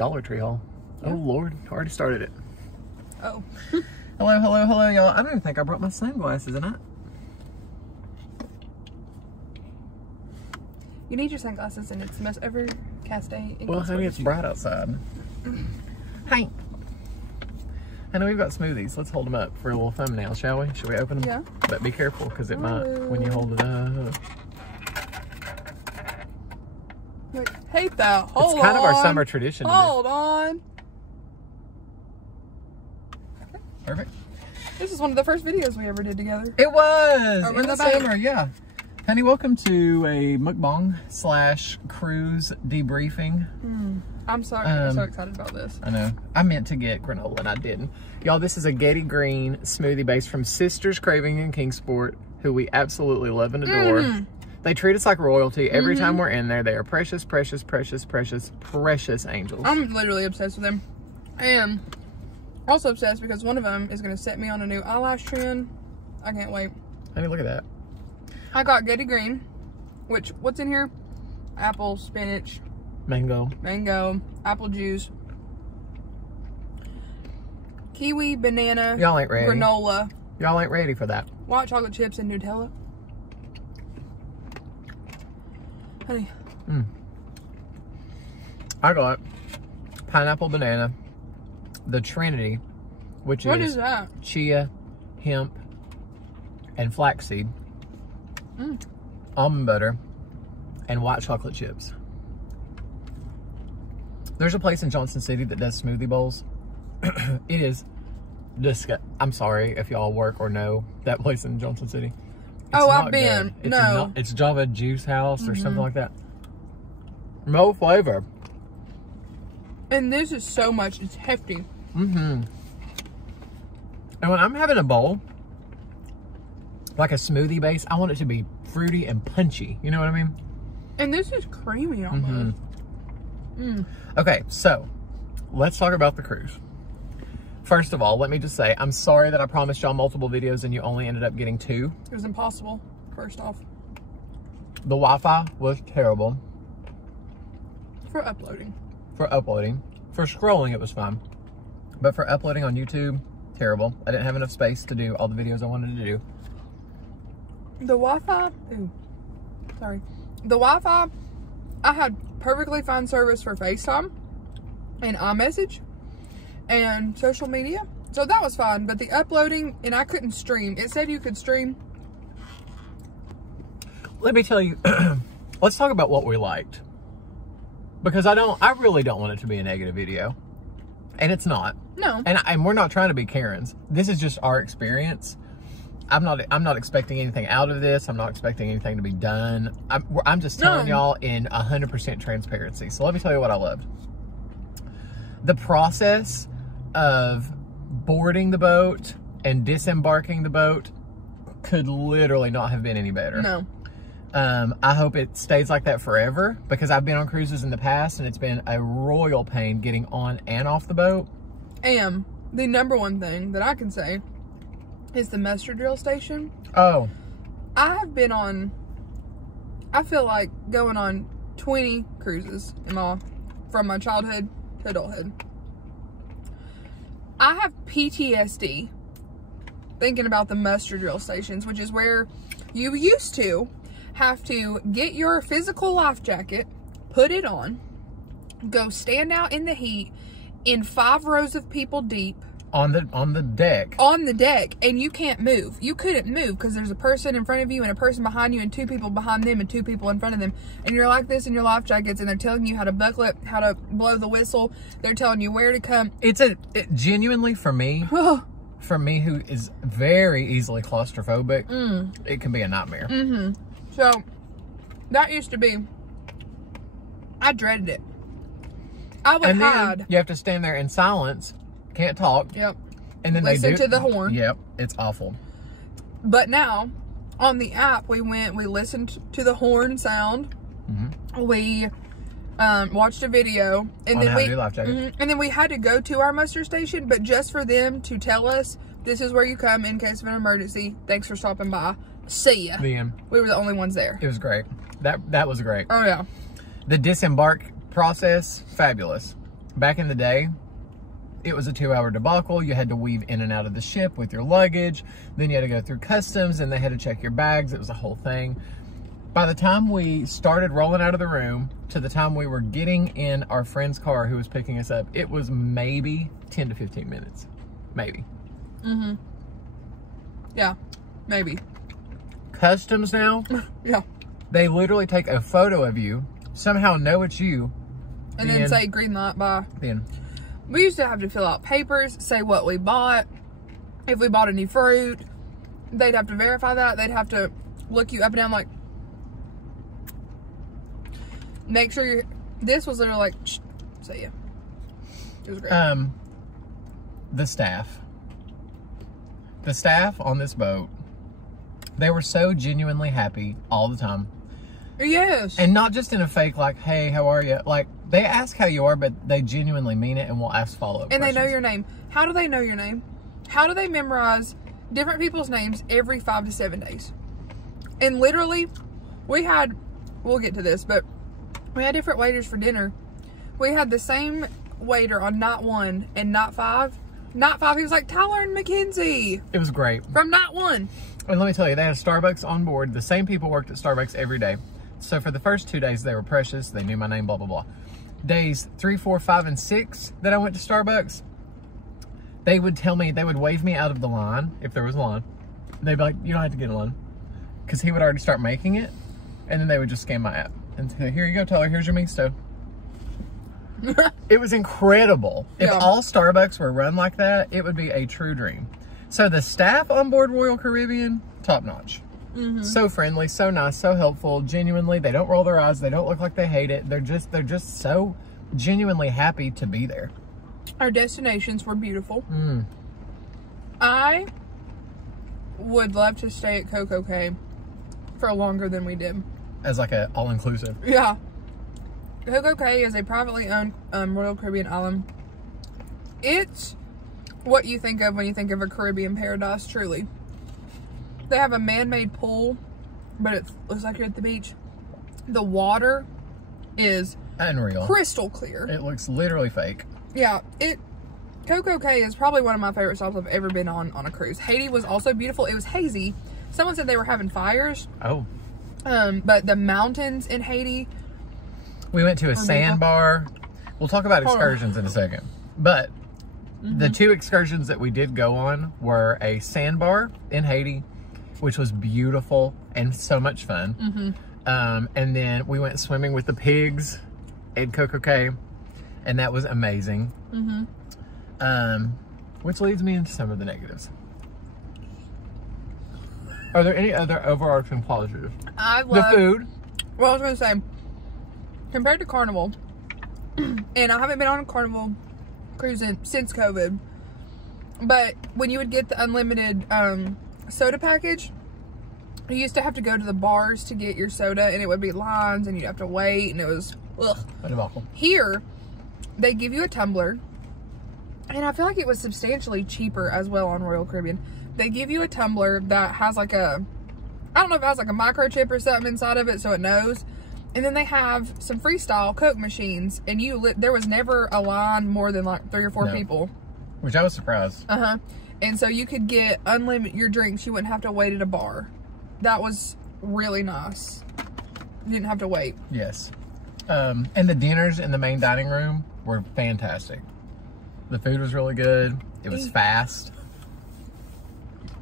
Dollar Tree haul. Yeah. Oh, Lord. Already started it. Oh. Hello, hello, hello, y'all. I don't even think I brought my sunglasses, and You need your sunglasses, and it's the most overcast day. Well, honey, it's bright outside. Hey. I know we've got smoothies. Let's hold them up for a little thumbnail, shall we? Should we open them? Yeah. But be careful, because it might when you hold it up. Wait, hate that. Hold on. It's kind of our summer tradition. Hold on. Perfect. This is one of the first videos we ever did together. It was! Over in the summer, yeah. Honey, welcome to a mukbang / cruise debriefing. I'm sorry. I'm so excited about this. I know. I meant to get granola and I didn't. Y'all, this is a Getty Green smoothie base from Sisters Craving in Kingsport, who we absolutely love and adore. They treat us like royalty every time we're in there. They are precious, precious, precious, precious, precious angels. I'm literally obsessed with them. And also obsessed because one of them is going to set me on a new eyelash trend. I can't wait. Honey, look at that. I got Getty Green, which, what's in here? Apple, spinach, mango, apple juice, kiwi, banana, y'all ain't ready. Granola. Y'all ain't ready for that. White chocolate chips and Nutella. Honey. I got pineapple, banana, the Trinity, which what is that? Chia, hemp, and flaxseed, almond butter, and white chocolate chips. There's a place in Johnson City that does smoothie bowls. It is disgusting. I'm sorry if y'all work or know that place in Johnson City. It's I've been. No. It's Java Juice House or something like that. No flavor. And this is so much. It's hefty. And when I'm having a bowl, like a smoothie base, I want it to be fruity and punchy. You know what I mean? And this is creamy almost. Okay, so let's talk about the cruise. First of all, let me just say, I'm sorry that I promised y'all multiple videos and you only ended up getting 2. It was impossible, first off. The Wi-Fi was terrible. For uploading. For scrolling, it was fine. But for uploading on YouTube, terrible. I didn't have enough space to do all the videos I wanted to do. The Wi-Fi, The Wi-Fi, I had perfectly fine service for FaceTime and iMessage and social media. So that was fine, but the uploading, and I couldn't stream. It said you could stream. Let me tell you, let's talk about what we liked. Because I really don't want it to be a negative video. And it's not. No. And we're not trying to be Karens. This is just our experience. I'm not expecting anything out of this. I'm not expecting anything to be done. I'm just telling y'all in 100% transparency. So let me tell you what I loved. The process of boarding the boat and disembarking the boat could literally not have been any better. No. I hope it stays like that forever, because I've been on cruises in the past and it's been a royal pain getting on and off the boat. And the number one thing that I can say is the muster drill station. Oh. I have been on, I feel like going on 20 cruises from my childhood to adulthood. I have PTSD thinking about the muster drill stations, which is where you used to have to get your physical life jacket, put it on, go stand out in the heat in 5 rows of people deep. On the deck. On the deck, and you can't move. You couldn't move because there's a person in front of you and a person behind you and 2 people behind them and 2 people in front of them. And you're like this in your life jackets, and they're telling you how to buckle it, how to blow the whistle. They're telling you where to come. It genuinely, for me, who is very easily claustrophobic, it can be a nightmare. So, that used to be, I dreaded it. I would hide. You have to stand there in silence. Can't talk. Yep. And then listen to the horn. Yep. It's awful. But now, on the app, we listened to the horn sound. We watched a video, and then and then we had to go to our muster station, but just for them to tell us this is where you come in case of an emergency. Thanks for stopping by. See ya. The end. We were the only ones there. It was great. That was great. Oh yeah. The disembark process, fabulous. back in the day, it was a 2-hour debacle. You had to weave in and out of the ship with your luggage. Then you had to go through customs and they had to check your bags. It was a whole thing. By the time we started rolling out of the room to the time we were getting in our friend's car who was picking us up, it was maybe 10 to 15 minutes. Maybe. Mm-hmm. Yeah, maybe. Customs now? Yeah. They literally take a photo of you, somehow know it's you. And then say green light, bye. Then. We used to have to fill out papers, say what we bought. If we bought any fruit, they'd have to verify that. They'd have to look you up and down like, make sure you're, this was literally like, shh, say yeah. It was great. The staff on this boat, they were so genuinely happy all the time. Yes. And not just in a fake, like, hey, how are you? Like, they ask how you are, but they genuinely mean it and will ask follow-up questions. And they know your name. How do they know your name? How do they memorize different people's names every 5 to 7 days? And literally, we had, we'll get to this, but we had different waiters for dinner. We had the same waiter on night 1 and night 5. Night 5, he was like, Tyler and Mackenzie. It was great. From night 1. And let me tell you, they had a Starbucks on board. The same people worked at Starbucks every day. So for the first 2 days, they were precious. They knew my name, blah, blah, blah. Days 3, 4, 5, and 6 that I went to Starbucks, they would tell me, they would wave me out of the line, if there was a line. They'd be like, you don't have to get in line. Because he would already start making it. And then they would just scan my app. And say, here you go, Tyler, here's your misto. It was incredible. Yeah. If all Starbucks were run like that, it would be a true dream. So the staff on board Royal Caribbean, top notch. Mm-hmm. So friendly, so nice, so helpful. Genuinely, they don't roll their eyes. They don't look like they hate it. They're just so genuinely happy to be there. Our destinations were beautiful. Mm. I would love to stay at Coco Cay for longer than we did. As like a all-inclusive. Yeah. Coco Cay is a privately owned Royal Caribbean island. It's what you think of when you think of a Caribbean paradise, truly. They have a man-made pool, but it looks like you're at the beach. The water is unreal, crystal clear. It looks literally fake. Yeah, Coco Cay is probably one of my favorite stops I've ever been on a cruise. Haiti was also beautiful. It was hazy. Someone said they were having fires. Oh. But the mountains in Haiti. We went to a sandbar. We'll talk about excursions in a second. But the 2 excursions that we did go on were a sandbar in Haiti, which was beautiful and so much fun. And then we went swimming with the pigs at Coco Cay, and that was amazing. Which leads me into some of the negatives. Are there any other overarching positives? I love the food. Well, I was going to say, compared to Carnival, and I haven't been on a Carnival cruise since COVID, but when you would get the unlimited soda package, you used to have to go to the bars to get your soda, and it would be lines, and you'd have to wait, and it was, ugh. Here, they give you a tumbler, and I feel like it was substantially cheaper as well on Royal Caribbean. They give you a tumbler that has like a, I don't know if it has like a microchip or something inside of it so it knows. And then they have some freestyle Coke machines, and there was never a line more than like 3 or 4 people. Which I was surprised. And so you could get unlimited your drinks. You wouldn't have to wait at a bar. That was really nice. You didn't have to wait. Yes. And the dinners in the main dining room were fantastic. The food was really good. It was fast.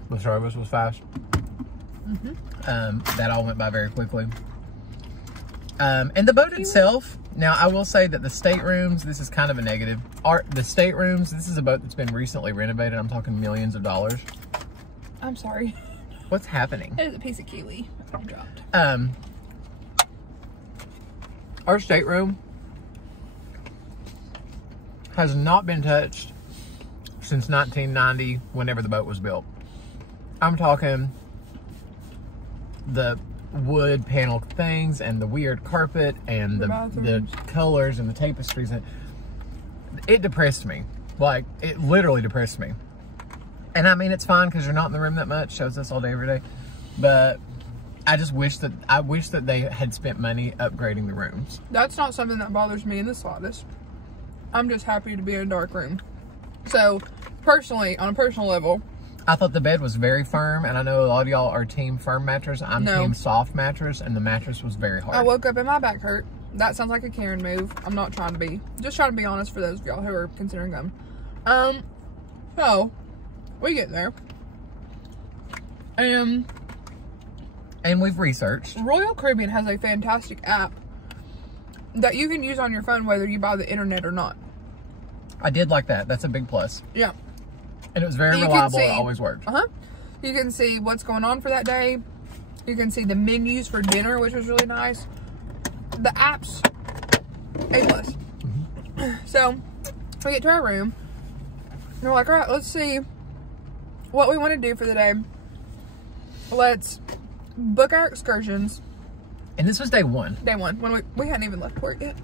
The service was fast. That all went by very quickly. And the boat itself, now I will say that the staterooms, this is kind of a negative. The staterooms, this is a boat that's been recently renovated. I'm talking millions of dollars. I'm sorry. What's happening? There's a piece of kiwi I dropped. Our stateroom has not been touched since 1990, whenever the boat was built. I'm talking the wood panel things and the weird carpet and the colors and the tapestries. It depressed me. Like, it literally depressed me. And I mean, it's fine because you're not in the room that much. Shows us all day, every day. But I just wish that they had spent money upgrading the rooms. That's not something that bothers me in the slightest. I'm just happy to be in a dark room. So, personally, on a personal level, I thought the bed was very firm, and I know a lot of y'all are team firm mattress. I'm team soft mattress, and the mattress was very hard. I woke up and my back hurt. That sounds like a Karen move. I'm not trying to be. Just trying to be honest for those of y'all who are considering them. So, we get there. And we've researched. Royal Caribbean has a fantastic app that you can use on your phone whether you buy the internet or not. I did like that. That's a big plus. Yeah. And it was very reliable. It always worked. You can see what's going on for that day. You can see the menus for dinner, which was really nice. The app's A+. So, we get to our room. And we're like, all right, let's see what we want to do for the day. Let's book our excursions. And this was day one. Day one, when we hadn't even left port yet.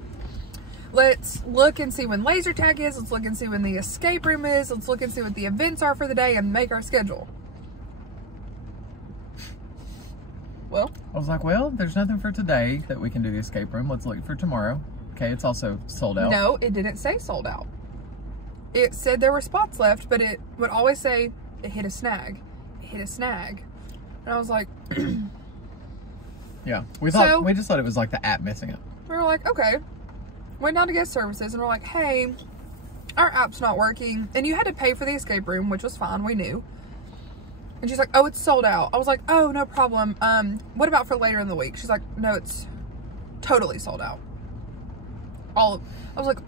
Let's look and see when laser tag is. Let's look and see when the escape room is. Let's look and see what the events are for the day and make our schedule. Well, I was like, well, there's nothing for today that we can do the escape room. Let's look for tomorrow. Okay, it's also sold out. No, it didn't say sold out. It said there were spots left, but it would always say it hit a snag. It hit a snag. And I was like, yeah, we just thought it was like the app messing up. We were like, okay. Went down to guest services and we're like, hey, our app's not working. And you had to pay for the escape room, which was fine. We knew. And she's like, oh, it's sold out. I was like, oh, no problem. What about for later in the week? She's like, no, it's totally sold out. I was like,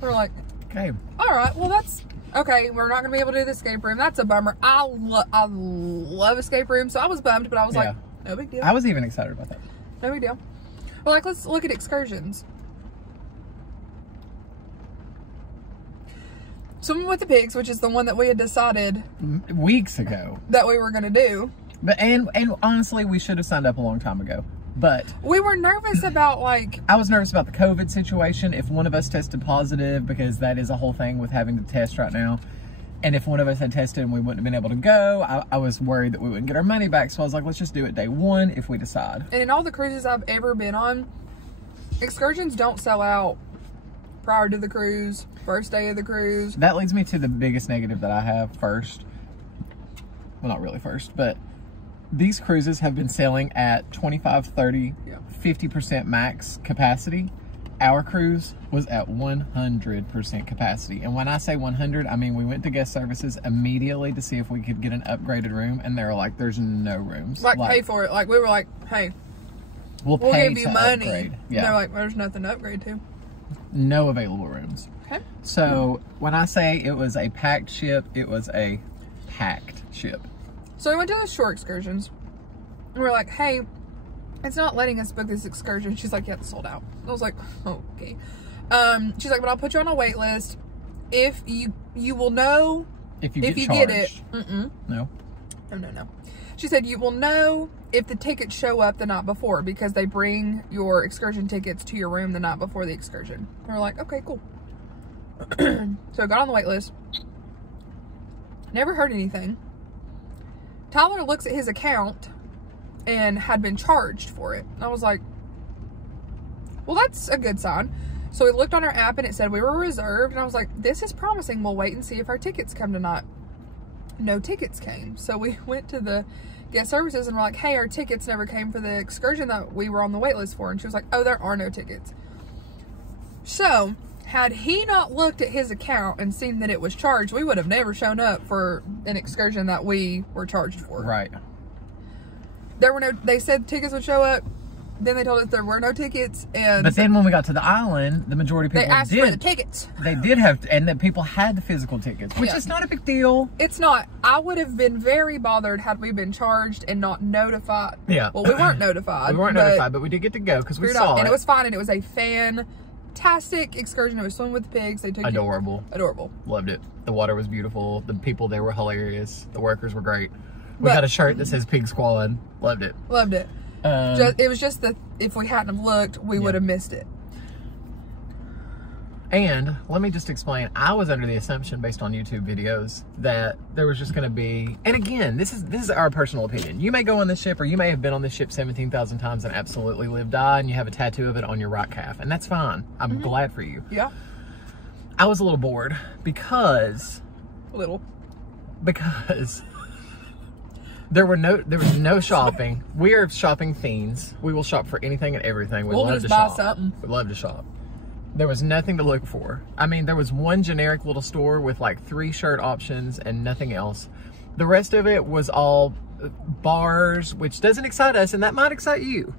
we're like, okay. All right, well, that's okay. We're not going to be able to do the escape room. That's a bummer. I love escape rooms. So I was bummed, but I was like, no big deal. I was even excited about that. No big deal. We're like, let's look at excursions. Swimming with the Pigs, which is the one that we had decided weeks ago that we were going to do. But and honestly, we should have signed up a long time ago. But we were nervous about I was nervous about the COVID situation. If one of us tested positive, because that is a whole thing with having to test right now. And if one of us had tested and we wouldn't have been able to go, I was worried that we wouldn't get our money back. So I was like, let's just do it day one if we decide. And in all the cruises I've ever been on, excursions don't sell out prior to the cruise, first day of the cruise. That leads me to the biggest negative that I have first. Well, not really first, but these cruises have been selling at 25, 30, 50% max capacity. Our cruise was at 100% capacity. And when I say 100, I mean we went to guest services immediately to see if we could get an upgraded room. And they were like, there's no rooms. Like pay for it. Like we were like, hey, we'll give you money. Upgrade. Yeah. They're like, there's nothing to upgrade to. No available rooms. Okay. So when I say it was a packed ship, it was a packed ship. So we went to the shore excursions. And we're like, hey, it's not letting us book this excursion. She's like, yeah, it's sold out. I was like, oh, okay. She's like, but I'll put you on a wait list. If you will know if you get it. No. No. She said you will know if the tickets show up the night before because they bring your excursion tickets to your room the night before the excursion. And we're like, okay, cool. So I got on the wait list. Never heard anything. Tyler looks at his account and had been charged for it. And I was like, well, that's a good sign. So we looked on our app and it said we were reserved. And I was like, this is promising. We'll wait and see if our tickets come tonight. No tickets came. So we went to the guest services and we're like, hey, our tickets never came for the excursion that we were on the wait list for. And she was like, oh, there are no tickets. So had he not looked at his account and seen that it was charged, we would have never shown up for an excursion that we were charged for. Right. They said tickets would show up. Then they told us there were no tickets. But then when we got to the island, the majority of people they asked for the tickets. They did have, and that people had the physical tickets, which is not a big deal. It's not. I would have been very bothered had we been charged and not notified. Yeah. Well, we weren't notified. But we did get to go because we saw it. And it was fine, and it was a fantastic excursion. It was swimming with the pigs. They took Adorable. Adorable. Loved it. The water was beautiful. The people there were hilarious. The workers were great. We got a shirt that says Pig Squad. Loved it. Loved it. It was just that if we hadn't have looked, we would have missed it. And let me just explain, I was under the assumption based on YouTube videos that there was just going to be, and again, this is our personal opinion. You may go on this ship, or you may have been on this ship 17,000 times and absolutely live, die, and you have a tattoo of it on your right calf, and that's fine. I'm glad for you. Yeah. I was a little bored because there was no shopping. We are shopping fiends. We will shop for anything and everything. We love to shop. Something. We love to shop. There was nothing to look for. I mean, there was one generic little store with like 3 shirt options and nothing else. The rest of it was all bars, which doesn't excite us, and that might excite you.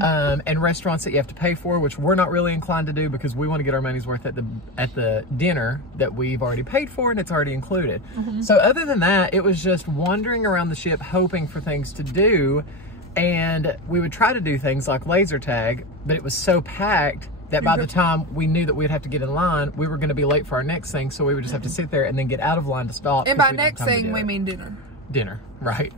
And restaurants that you have to pay for, which we're not really inclined to do because we want to get our money's worth at the dinner that we've already paid for and it's already included. So other than that, it was just wandering around the ship hoping for things to do, and we would try to do things like laser tag, but it was so packed that by the time we knew that we'd have to get in line, we were going to be late for our next thing, so we would just have to sit there and then get out of line to stop. And by next thing, we mean dinner. Dinner, right.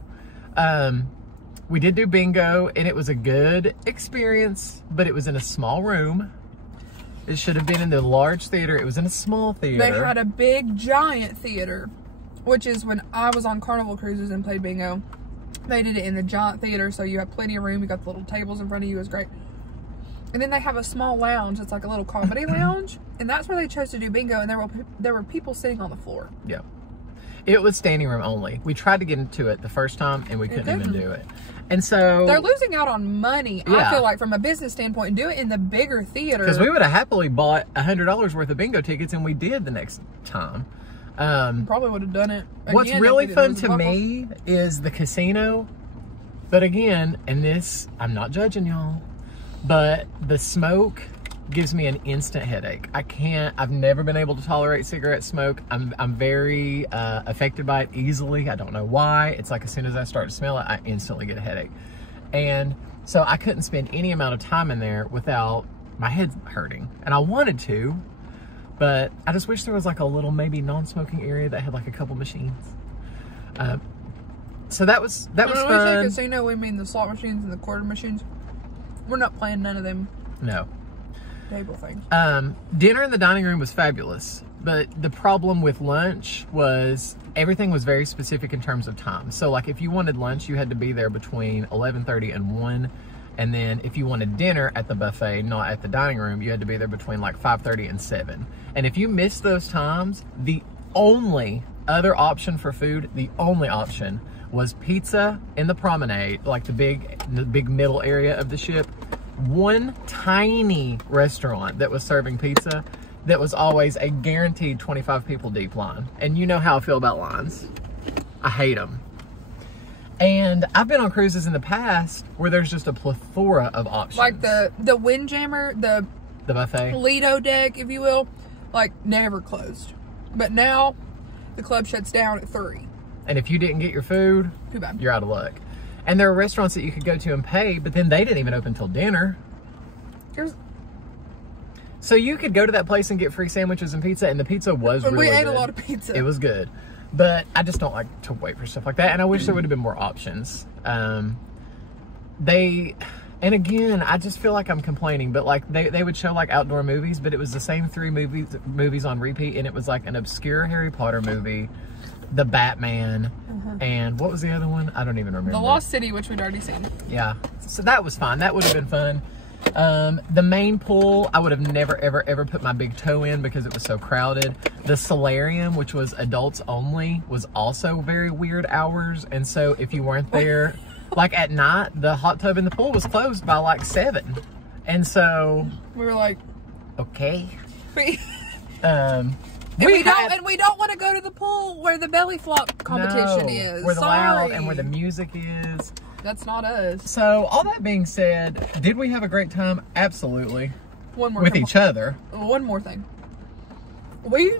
We did do bingo, and it was a good experience, but it was in a small room. It should have been in the large theater. It was in a small theater. They had a big, giant theater, which is when I was on Carnival Cruises and played bingo. They did it in the giant theater, so you have plenty of room. You got the little tables in front of you. It was great. And then they have a small lounge. It's like a little comedy lounge, and that's where they chose to do bingo, and there were people sitting on the floor. Yeah. It was standing room only. We tried to get into it the first time, and we couldn't even do it. And so they're losing out on money, I feel like, from a business standpoint. Do it in the bigger theater. Because we would have happily bought $100 worth of bingo tickets, and we did the next time. Probably would have done it again. What's really fun to me is the casino. But again, and this, I'm not judging y'all, but the smoke gives me an instant headache. I've never been able to tolerate cigarette smoke. I'm very affected by it easily. I don't know why. It's like as soon as I start to smell it, I instantly get a headache. And so I couldn't spend any amount of time in there without my head hurting. And I wanted to, but I just wish there was like a little maybe non-smoking area that had like a couple machines. So that was fun. When we say casino, we mean the slot machines and the quarter machines. We're not playing none of them. No. Table things. Dinner in the dining room was fabulous, but the problem with lunch was everything was very specific in terms of time. So like if you wanted lunch, you had to be there between 11:30 and 1. And then if you wanted dinner at the buffet, not at the dining room, you had to be there between like 5:30 and 7. And if you missed those times, the only other option for food, the only option was pizza in the promenade, like the big middle area of the ship. One tiny restaurant that was serving pizza that was always a guaranteed 25 people deep line. And you know how I feel about lines. I hate them. And I've been on cruises in the past where there's just a plethora of options. Like the Windjammer, the buffet, Lido deck, if you will, like never closed. But now the club shuts down at 3. And if you didn't get your food, too bad. You're out of luck. And there are restaurants that you could go to and pay, but then they didn't even open until dinner. So you could go to that place and get free sandwiches and pizza, and the pizza was really good. We ate a lot of pizza. It was good. But I just don't like to wait for stuff like that, and I wish there would have been more options. And again, I just feel like I'm complaining, but like they would show like outdoor movies, but it was the same 3 movies on repeat, and it was like an obscure Harry Potter movie, the Batman, and what was the other one? I don't even remember. The Lost City, which we'd already seen. Yeah, so that was fine. That would have been fun. The main pool, I would have never, ever put my big toe in because it was so crowded. The solarium, which was adults only, was also very weird hours, and so if you weren't there, like at night, the hot tub in the pool was closed by like 7, and so we were like, okay. We don't want to go to the pool where the belly flop competition is. Where the loud and where the music is. That's not us. So, all that being said, did we have a great time? Absolutely. One more with each other. One more thing. We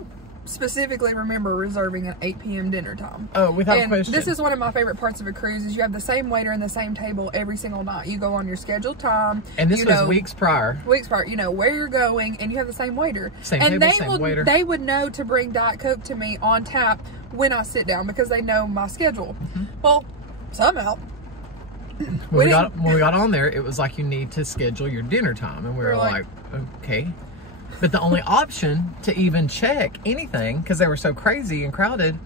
specifically remember reserving an 8 p.m. dinner time. Oh, without question. This is one of my favorite parts of a cruise is you have the same waiter and the same table every single night. You go on your scheduled time. And this was weeks prior. Weeks prior. You know where you're going and you have the same waiter. Same table, same waiter. They would know to bring Diet Coke to me on tap when I sit down because they know my schedule. Well, somehow. When we got on there, it was like you need to schedule your dinner time. And we were like, okay. But the only option to even check anything, because they were so crazy and crowded,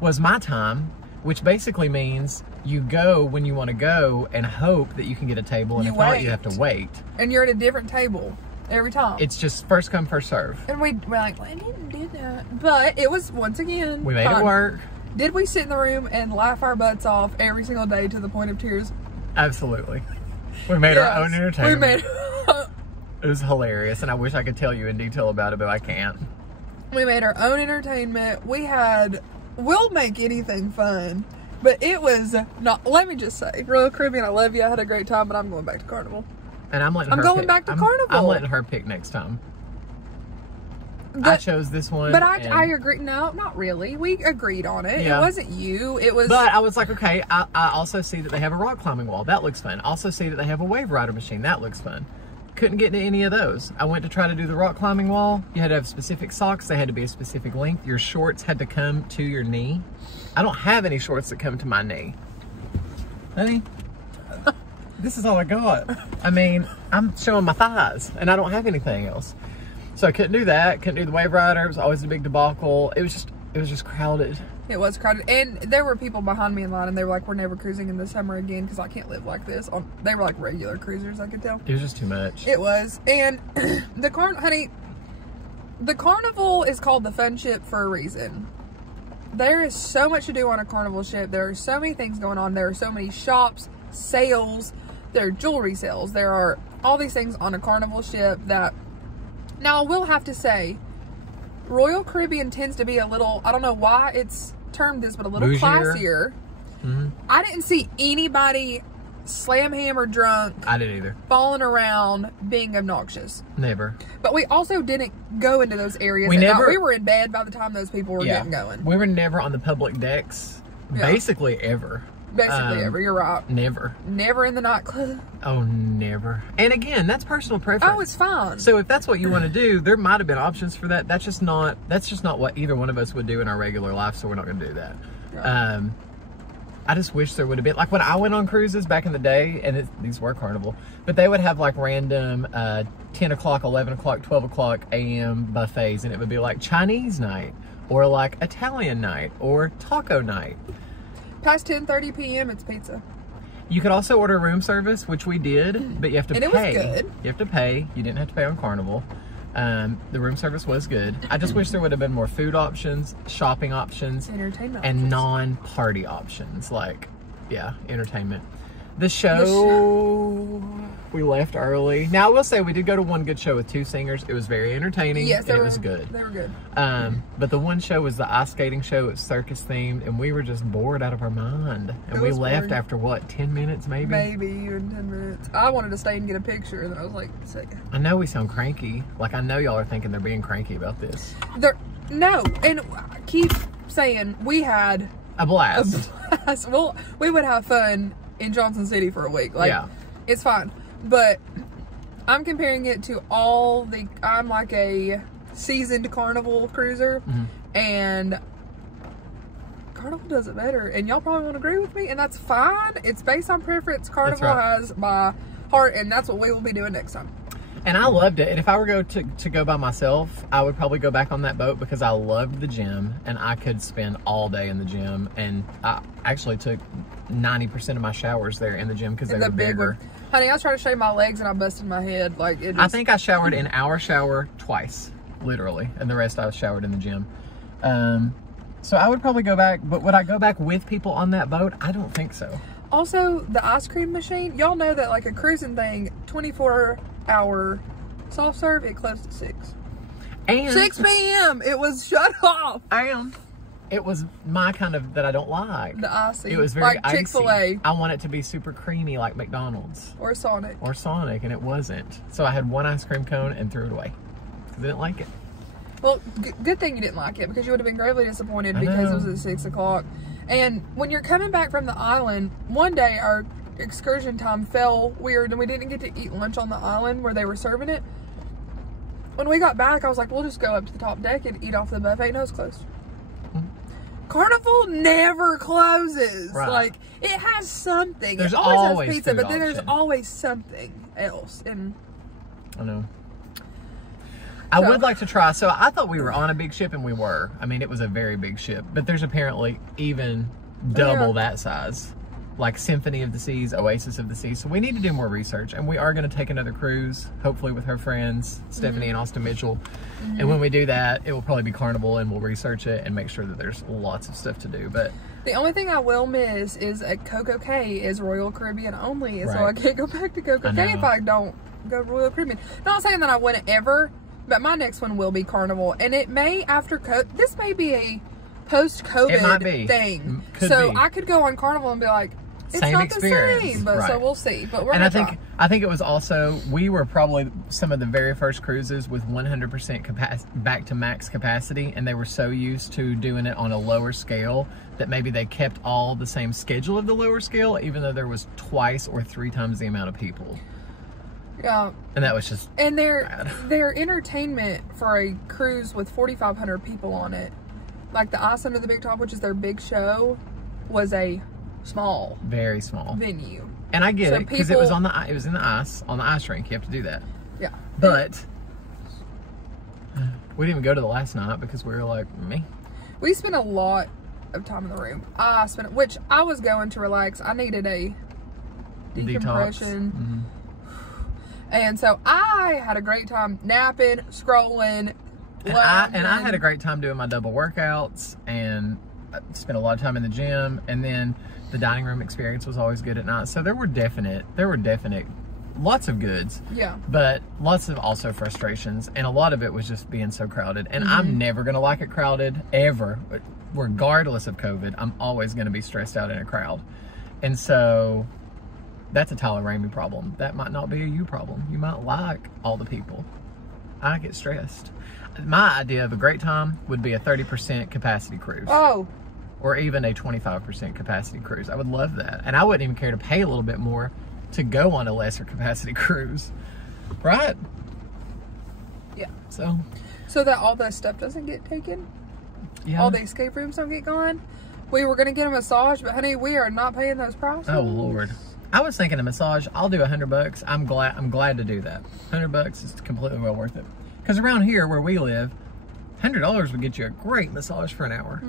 was my time, which basically means you go when you want to go and hope that you can get a table, and if not, you have to wait. And you're at a different table every time. It's just first come, first serve. And we're like, well, I didn't do that. But it was, once again, we made it work. Did we sit in the room and laugh our butts off every single day to the point of tears? Absolutely. We made our own entertainment. We made it was hilarious, and I wish I could tell you in detail about it, but I can't. We made our own entertainment. We'll make anything fun, but it was not. Let me just say, Royal Caribbean, I love you. I had a great time, but I'm going back to Carnival. And I'm going back to Carnival. I'm letting her pick next time. I chose this one. But I agree. No, not really. We agreed on it. Yeah. It wasn't you. It was. But I was like, okay, I also see that they have a rock climbing wall. That looks fun. I also see that they have a wave rider machine. That looks fun. Couldn't get into any of those. I went to try to do the rock climbing wall. You had to have specific socks. They had to be a specific length. Your shorts had to come to your knee. I don't have any shorts that come to my knee. Honey, this is all I got. I mean, I'm showing my thighs, and I don't have anything else. So I couldn't do that. Couldn't do the wave rider. It was always a big debacle. It was just crowded. It was crowded. And there were people behind me in line, and they were like, we're never cruising in the summer again because I can't live like this. They were like regular cruisers, I could tell. It was just too much. It was. And the Carnival is called the fun ship for a reason. There is so much to do on a Carnival ship. There are so many things going on. There are so many shops, sales, there are jewelry sales. There are all these things on a Carnival ship that... Now, I will have to say, Royal Caribbean tends to be a little... I don't know why it's termed this, but a little bougier. Classier. Mm-hmm. I didn't see anybody slam hammer drunk. I didn't either. Falling around, being obnoxious. Never. But we also didn't go into those areas. We were in bed by the time those people were getting going. We were never on the public decks. Yeah. Basically ever. Basically ever. You're right. Never. Never in the nightclub. Oh, never. And again, that's personal preference. Oh, it's fine. So if that's what you want to do, there might have been options for that. That's just not what either one of us would do in our regular life, so we're not going to do that. Yeah. I just wish there would have been, like when I went on cruises back in the day, and these were Carnival, but they would have like random 10 o'clock, 11 o'clock, 12 o'clock a.m. buffets, and it would be like Chinese night, or like Italian night, or taco night. Past 10:30 p.m. it's pizza. You could also order room service, which we did, but you have to pay. And it was good. You have to pay. You didn't have to pay on Carnival. The room service was good. I just wish there would have been more food options, shopping options, entertainment and options. non-party options. Like, yeah, entertainment. The show, we left early. Now, I will say we did go to one good show with 2 singers. It was very entertaining. Yes, it was good. They were good. But the one show was the ice skating show. It was circus themed, and we were just bored out of our mind. And we left after what, 10 minutes maybe? Maybe even 10 minutes. I wanted to stay and get a picture, and I was like, second. I know we sound cranky. Like, I know y'all are thinking they're being cranky about this. No, and I keep saying we had a blast. Well, we would have fun in Johnson City for a week. Like, yeah. It's fine. But I'm comparing it to I'm like a seasoned Carnival cruiser, and Carnival does it better, and y'all probably won't agree with me, and that's fine. It's based on preference. Carnival has my heart, and that's what we will be doing next time. And I loved it. And if I were to go by myself, I would probably go back on that boat because I loved the gym, and I could spend all day in the gym. And I actually took 90% of my showers there in the gym because they were bigger. Honey, I was trying to shave my legs and I busted my head. Like, it just... I think I showered in our shower twice, literally, and the rest I showered in the gym. So I would probably go back, but would I go back with people on that boat? I don't think so. Also, the ice cream machine, y'all know that like a cruising thing, 24-hour soft serve, it closed at 6. And 6 p.m. it was shut off. And it was my kind of that I don't like. The icy. It was very like Chick-fil-A. Icy. I want it to be super creamy like McDonald's. Or Sonic. Or Sonic, and it wasn't. So I had one ice cream cone and threw it away because I didn't like it. Well, good thing you didn't like it because you would have been gravely disappointed because it was at 6 o'clock. And when you're coming back from the island, one day our excursion time fell weird and we didn't get to eat lunch on the island where they were serving it. When we got back, I was like, we'll just go up to the top deck and eat off the buffet. No, it's closed. Carnival never closes. Right. Like, it has something. There's it always has pizza, but then there's always something else. And I know. I would like to try. So I thought we were on a big ship, and we were. I mean, it was a very big ship, but there's apparently even double that size, like Symphony of the Seas, Oasis of the Seas. So we need to do more research, and we are going to take another cruise, hopefully with her friends, Stephanie and Austin Mitchell. And when we do that, it will probably be Carnival, and we'll research it and make sure that there's lots of stuff to do. But the only thing I will miss is at Coco Cay is Royal Caribbean only, so I can't go back to Coco Cay if I don't go Royal Caribbean. Not saying that I wouldn't ever, but my next one will be Carnival, and it may this may be a post-COVID thing. So I could go on Carnival and be like, it's not the same, but so we'll see. But we're gonna try. I think it was also, we were probably some of the very first cruises with 100% back to max capacity, and they were so used to doing it on a lower scale that maybe they kept all the same schedule of the lower scale, even though there was 2 or 3 times the amount of people. Yeah. And that was just their entertainment for a cruise with 4,500 people on it, like the Ice Under the Big Top, which is their big show, was a very small venue. And I get it, because it was in the ice rink. You have to do that. Yeah. But we didn't even go to the last night because we were like, me. We spent a lot of time in the room. Which I was going to relax. I needed a decompression. And so I had a great time napping, scrolling. And I had a great time doing my double workouts, and spent a lot of time in the gym, and then the dining room experience was always good at night. So there were definite lots of goods, but lots of also frustrations, and a lot of it was just being so crowded. And I'm never gonna like it crowded ever, regardless of COVID. I'm always gonna be stressed out in a crowd, and so that's a Tyler Ramey problem. That might not be a you problem. You might like all the people. I get stressed. My idea of a great time would be a 30% capacity cruise. Oh. Or even a 25% capacity cruise. I would love that. And I wouldn't even care to pay a little bit more to go on a lesser capacity cruise. Right? Yeah. So that all that stuff doesn't get taken? Yeah. All the escape rooms don't get gone? We were going to get a massage, but honey, we are not paying those prices. Oh, Lord. I was thinking a massage. I'll do $100. I'm glad to do that. $100 is completely well worth it. Because around here where we live, $100 would get you a great massage for an hour.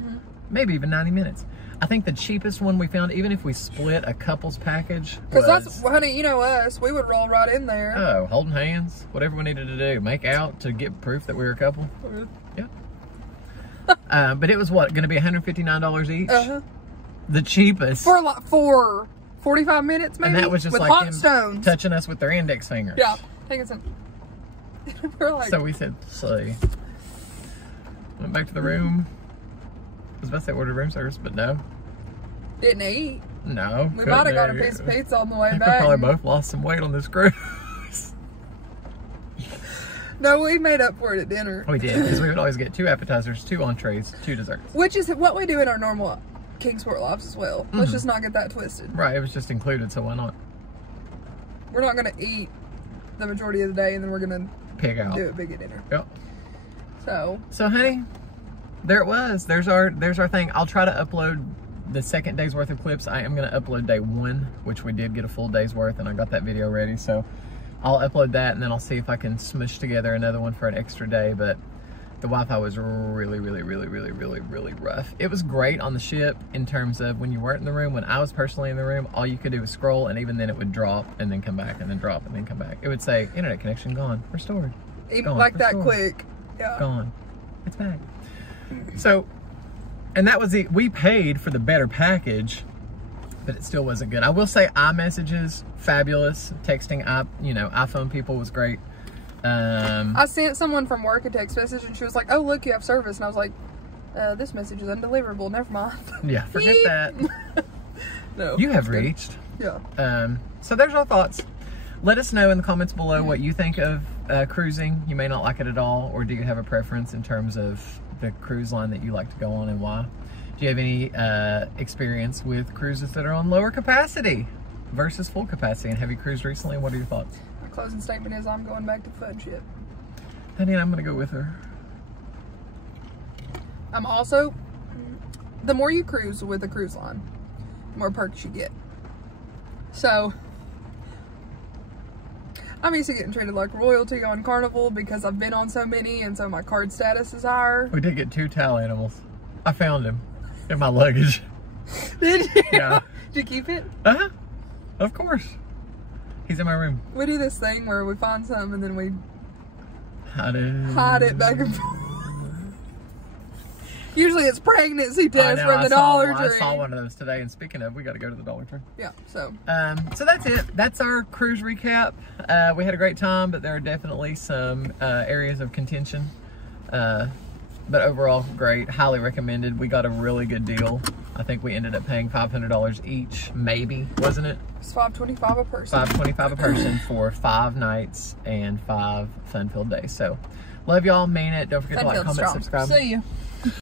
Maybe even 90 minutes. I think the cheapest one we found, even if we split a couple's package, because that's, honey, you know us, we would roll right in there. Oh, holding hands, whatever we needed to do, make out to get proof that we were a couple. Yeah. But it was what, going to be $159 each? The cheapest. For 45 minutes, maybe. And that was just with like hot them stones touching us with their index fingers. Yeah, taking some. We're like, so we said, see. Went back to the room. I was about to say ordered room service, but no. Didn't eat. No. We might have got a piece of pizza on the way back. We probably both lost some weight on this cruise. No, we made up for it at dinner. We did, because we would always get 2 appetizers, 2 entrees, 2 desserts. Which is what we do in our normal Kingsport lives as well. Let's just not get that twisted. Right, it was just included, so why not? We're not going to eat the majority of the day, and then we're going to pig out. Do it big at dinner. Yep. So honey, there it was. There's our thing. I'll try to upload the second day's worth of clips. I am going to upload day 1, which we did get a full day's worth, and I got that video ready. So I'll upload that, and then I'll see if I can smush together another one for an extra day. But the Wi-Fi was really rough. It was great on the ship in terms of when you weren't in the room. When I was personally in the room, all you could do was scroll, and even then it would drop and then come back and then drop and then come back. It would say, internet connection gone, restored. Even like that quick. Yeah. Gone. It's back. So, and that was we paid for the better package, but it still wasn't good. I will say iMessages, fabulous. Texting, iPhone people was great. I sent someone from work a text message, and she was like, oh, look, you have service. And I was like, this message is undeliverable. Never mind. Yeah, forget that. No. You have reached. Yeah. So there's our thoughts. Let us know in the comments below what you think of cruising. You may not like it at all, or do you have a preference in terms of the cruise line that you like to go on and why? Do you have any experience with cruises that are on lower capacity versus full capacity? And have you cruised recently? What are your thoughts? My closing statement is I'm going back to Fun Ship. Honey, I'm going to go with her. I'm also, the more you cruise with a cruise line, the more perks you get. So, I'm used to getting treated like royalty on Carnival because I've been on so many and so my card status is higher. We did get 2 towel animals. I found him in my luggage. Did you? Yeah. Did you keep it? Uh-huh. Of course. He's in my room. We do this thing where we find something and then we hide it back and forth. Usually it's pregnancy test from the Dollar Tree. I saw one of those today, and speaking of, we got to go to the Dollar Tree. Yeah, so. So that's it. That's our cruise recap. We had a great time, but there are definitely some areas of contention. But overall, great. Highly recommended. We got a really good deal. I think we ended up paying $500 each, maybe, wasn't it? It's $525 a person. $525 a person for 5 nights and 5 fun-filled days. So, love y'all, mean it. Don't forget to like, comment, subscribe. See you.